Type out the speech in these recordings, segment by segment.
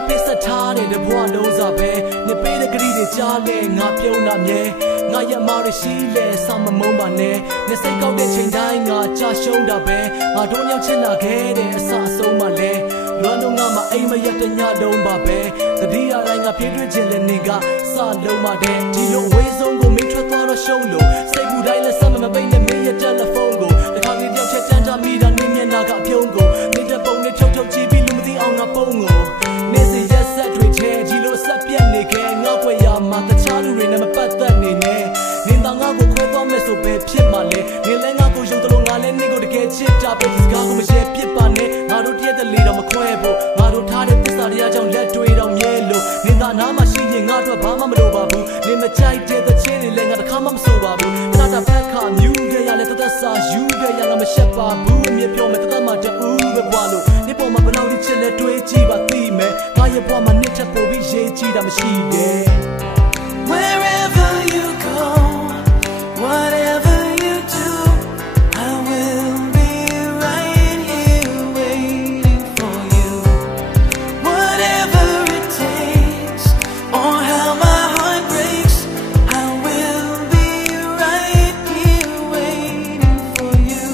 အတွက်ပိတ်ဆက်ထားတဲ့ဘဝလုံးစားပဲနေပေးတဲ့ကတိတွေကြားလဲငါပြုံးတာမြဲငါရမောင်ရရှိလဲစာမမုန်းပါနဲ့နေစိတ်ကောက်တဲ့ချိန်တိုင်းငါကြာရှုံးတာပဲငါတို့ရောက်ချင်လာခဲ့တဲ့အစအဆုံးမှလဲလွမ်းတော့ငါမအိမ်မရက်တဲ့ညလုံးပါပဲတတိယတိုင်းငါပြေးတွေ့ခြင်းလဲနေကစလုံးမှတဲ့ဒီလိုအဝေးဆုံးကိုမင်းထွက်သွားတော့ရှုံးလို့စိတ်ကူတိုင်းလဲဆက်မပိတ်နဲ့မင်းရဲ့တယ်လီဖုန်းကိုတခါတည်းကြောက်ချက်တန်းကြမိတာနေမျက်နှာကအပြုံးကိုနေတဲ့ပုံနဲ့ထုတ်ကြည့်ပြီးလူမသိအောင်ငါပုံးကိုနေစရက်ဆက်တွေချဲဒီလိုဆက်ပြက်နေခဲ့ငါ့ွယ်ရမှာတခြားလူတွေနဲ့မပတ်သက်နေနဲ့နင်သာငါ့ကိုခွဲသွားမယ်ဆိုပဲဖြစ်မှာလဲနေလဲငါ့ကိုယုံတယ်လို့ငါလဲနေကိုတကယ်ချစ်တာပဲဒီစကားကိုမရှယ်ပြစ်ပါနဲ့ငါတို့တရက်တလေတော့မခွဲဖို့ငါတို့ထားတဲ့သစ္စာတရားကြောင့်လက်တွေတော့မြဲလို့နင်သာနားမှာရှိရင်ငါတို့ဘာမှမလိုပါဘူးနင်မကြိုက်တဲ့သချင်းတွေလည်းငါတခါမှမဆိုပါဘူးနာတာဖက်ခါမြူးခဲ့ရလဲတသက်စာယူခဲ့ရငါမရှက်ပါဘူးအမြဲပြောမယ်တသက်မှတူပဲဘွားလို့ဒီပေါ်မှာဘယ်လောက်ချစ်လဲတွေးကြည့်ပါသိမယ်ငါရဲ့ဘွားမှာနှစ်ထပ်ပို့ပြီးရေးကြည့်တာမရှိခဲ့ Wherever you go, whatever you do, I will be right here waiting for you. Whatever it takes, or how my heart breaks, I will be right here waiting for you.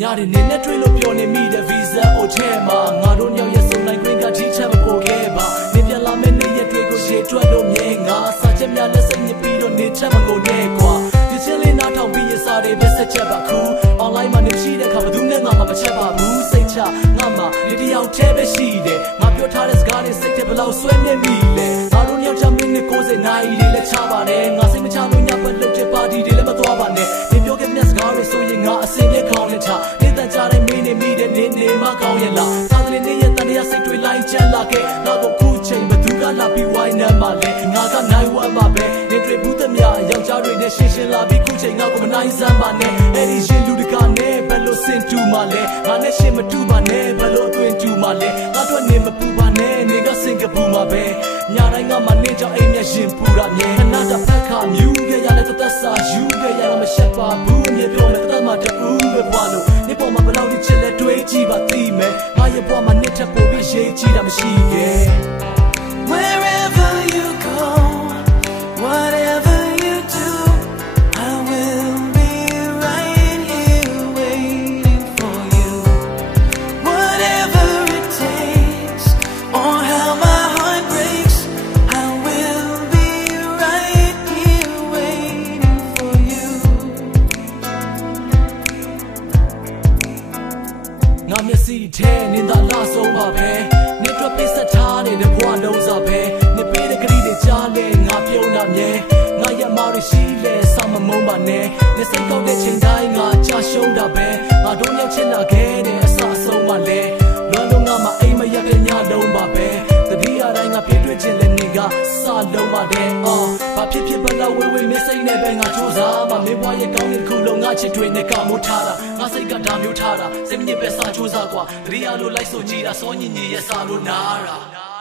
ညတွေနေနဲ့တွေ့လို့ပြောနေမိတဲ့ visa အိုထဲမှာငါတို့ညောင်ရဲ့စုံနိုင် green ကထိချက်မပို့ခဲ့ပါနေပြန်လာမယ့်နေ့ရက်တွေကိုရှေ့ထွက်လို့မြဲငါစာချက်များလက်စိတ်ညစ်ပြီးတော့နေချက်မကုန်နဲ့ကွာဒီချင်းလေးနားထောင်ပြီးရစားတွေပဲဆက်ချက်ပါခု online မှာနေရှိတဲ့ခါဘယ်သူနဲ့ငါမှမချက်ပါဘူးစိတ်ချငါမှဒီတယောက်တည်းပဲရှိတယ်ငါပြောထားတဲ့စကားတွေစိတ်ထဲဘယ်လောက်ဆွဲမြဲမိလဲငါတို့ညောင်ချမိနစ်90နာရီတွေလည်းချပါတယ်ငါစိတ်မချလို့ညပတ်လုပ်တဲ့ပါတီတွေလည်းမသွားပါနဲ့နေပြောခဲ့တဲ့စကားတွေဆိုရင်ငါအစင်နဲ့ခေါင်းနဲ့ချနေတဲ့ကြားတဲ့မင်းနေမိတဲ့နေမကောင်းရဲ့လားသာသနာနဲ့ရဲ့တန်တရားစိတ်တွေလိုက်ချလာခဲ့ငါတို့ခုချိန်ဘသူကလာပြီးဝိုင်းနေမှလဲငါကနိုင်ဝမ်းပါပဲနေတွေ့ဘူးသမျှယောက်ျားတွေနဲ့ရှင်းရှင်းလာပြီးခုချိန်ငါကိုမနိုင်စမ်းပါနဲ့အဲ့ဒီရှင်လူတကာနဲ့ဘယ်လိုစင်တူမှလဲငါနဲ့ရှင်းမတူပါနဲ့ဘယ်လိုအတွင်တူမှလဲငါတို့နေမပူပါနဲ့နေကစင်ကပူမှာပဲညတိုင်းငါမနေကြောင်အိမ်မျက်ရှင်ပူတာမြဲခဏတဖက်ခါမြူးခဲ့ရတဲ့သက်စာယူခဲ့ရမရှက်ပါဘူးမြေပြောမယ်တတ်မှတူပဲဘွားလို့နေပေါ်မှာဘယ်လောက်ချစ်လဲတွေးကြည့်ပါသိမယ်ငါရဲ့ဘွားမှာနှစ်ထပ်ပို့ပြီးရေးကြည့်တာမရှိခဲ့ Wherever you go, whatever you do, I will be right here waiting for you. Whatever it takes, or how my heart breaks, I will be right here waiting for you. ငါမျက်စိထဲနင်သာလာဆုံးပါပဲနေအတွက်ပိတ်ဆက်ထားတဲ့ဘဝလုံးစားပဲနေပေးတဲ့ကတိတွေကြားလဲငါပြုံးတာမြဲငါရမောင်ရရှိလဲစာမမုန်းပါနဲ့နေစိတ်ကောက်တဲ့ချိန်တိုင်းငါကြာရှုံးတာပဲငါတို့ရောက်ချင်လာခဲ့တဲ့အစအဆုံးမှလဲလွမ်းတော့ငါမအိမ်မရက်တဲ့ညလုံးပါပဲတတိယတိုင်းငါပြေးတွေ့ခြင်းလဲနေကစလုံးမှတဲ့ဘာဖြစ်ဖြစ်ဘလောက်ဝေးဝေးမစိတ်နဲ့ပဲငါစူးစားမှမင်းဘွားရဲ့ကောင်းတဲ့ခုလုံးငါချစ်တွေနဲ့ကမိုးထားတာငါစိတ်ကဒါမျိုးထားတာစိတ်မညစ်ပဲစာစူးစားกว่าတတိယလိုလိုက်ဆိုကြည့်တာစောညင်ကြီးရဲ့စာလို့နားတာ